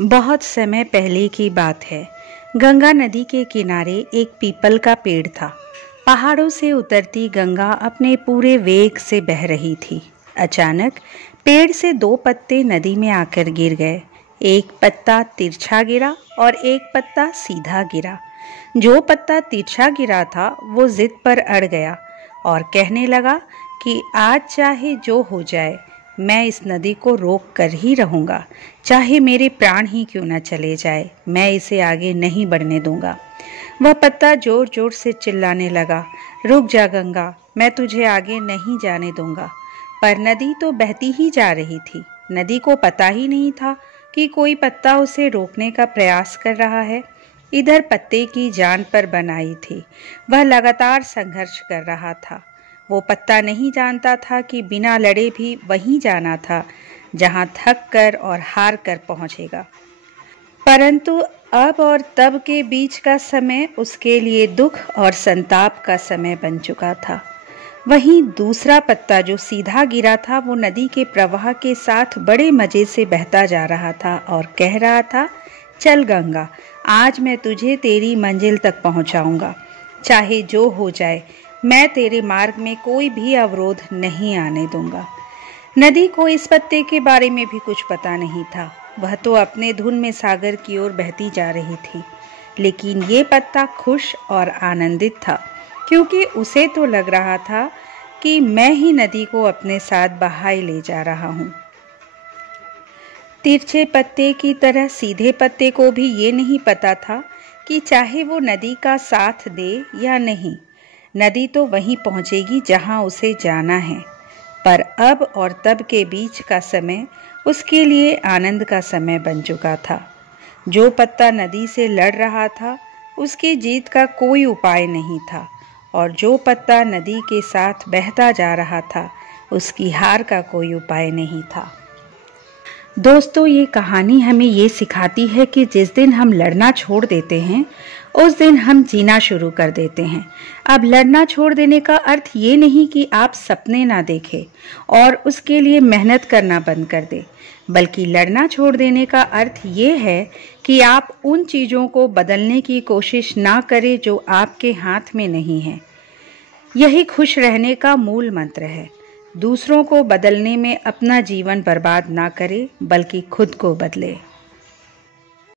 बहुत समय पहले की बात है। गंगा नदी के किनारे एक पीपल का पेड़ था। पहाड़ों से उतरती गंगा अपने पूरे वेग से बह रही थी। अचानक पेड़ से दो पत्ते नदी में आकर गिर गए। एक पत्ता तिरछा गिरा और एक पत्ता सीधा गिरा। जो पत्ता तिरछा गिरा था वो जिद पर अड़ गया और कहने लगा कि आज चाहे जो हो जाए, मैं इस नदी को रोक कर ही रहूँगा, चाहे मेरे प्राण ही क्यों न चले जाए, मैं इसे आगे नहीं बढ़ने दूंगा। वह पत्ता जोर जोर से चिल्लाने लगा, रुक जा गंगा, मैं तुझे आगे नहीं जाने दूंगा। पर नदी तो बहती ही जा रही थी। नदी को पता ही नहीं था कि कोई पत्ता उसे रोकने का प्रयास कर रहा है। इधर पत्ते की जान पर बनाई थी। वह लगातार संघर्ष कर रहा था। वो पत्ता नहीं जानता था कि बिना लड़े भी वहीं जाना था जहां थक कर और हार कर पहुंचेगा। परंतु अब और तब के बीच का समय उसके लिए दुख और संताप का समय बन चुका था। वहीं दूसरा पत्ता जो सीधा गिरा था वो नदी के प्रवाह के साथ बड़े मजे से बहता जा रहा था और कह रहा था, चल गंगा, आज मैं तुझे तेरी मंजिल तक पहुंचाऊंगा। चाहे जो हो जाए, मैं तेरे मार्ग में कोई भी अवरोध नहीं आने दूंगा। नदी को इस पत्ते के बारे में भी कुछ पता नहीं था। वह तो अपने धुन में सागर की ओर बहती जा रही थी। लेकिन ये पत्ता खुश और आनंदित था, क्योंकि उसे तो लग रहा था कि मैं ही नदी को अपने साथ बहाए ले जा रहा हूँ। तिरछे पत्ते की तरह सीधे पत्ते को भी ये नहीं पता था कि चाहे वो नदी का साथ दे या नहीं, नदी तो वहीं पहुंचेगी जहां उसे जाना है। पर अब और तब के बीच का समय उसके लिए आनंद का समय बन चुका था। जो पत्ता नदी से लड़ रहा था उसकी जीत का कोई उपाय नहीं था, और जो पत्ता नदी के साथ बहता जा रहा था उसकी हार का कोई उपाय नहीं था। दोस्तों, ये कहानी हमें ये सिखाती है कि जिस दिन हम लड़ना छोड़ देते हैं उस दिन हम जीना शुरू कर देते हैं। अब लड़ना छोड़ देने का अर्थ ये नहीं कि आप सपने ना देखें और उसके लिए मेहनत करना बंद कर दें, बल्कि लड़ना छोड़ देने का अर्थ ये है कि आप उन चीज़ों को बदलने की कोशिश ना करें जो आपके हाथ में नहीं है। यही खुश रहने का मूल मंत्र है। दूसरों को बदलने में अपना जीवन बर्बाद ना करें, बल्कि खुद को बदले।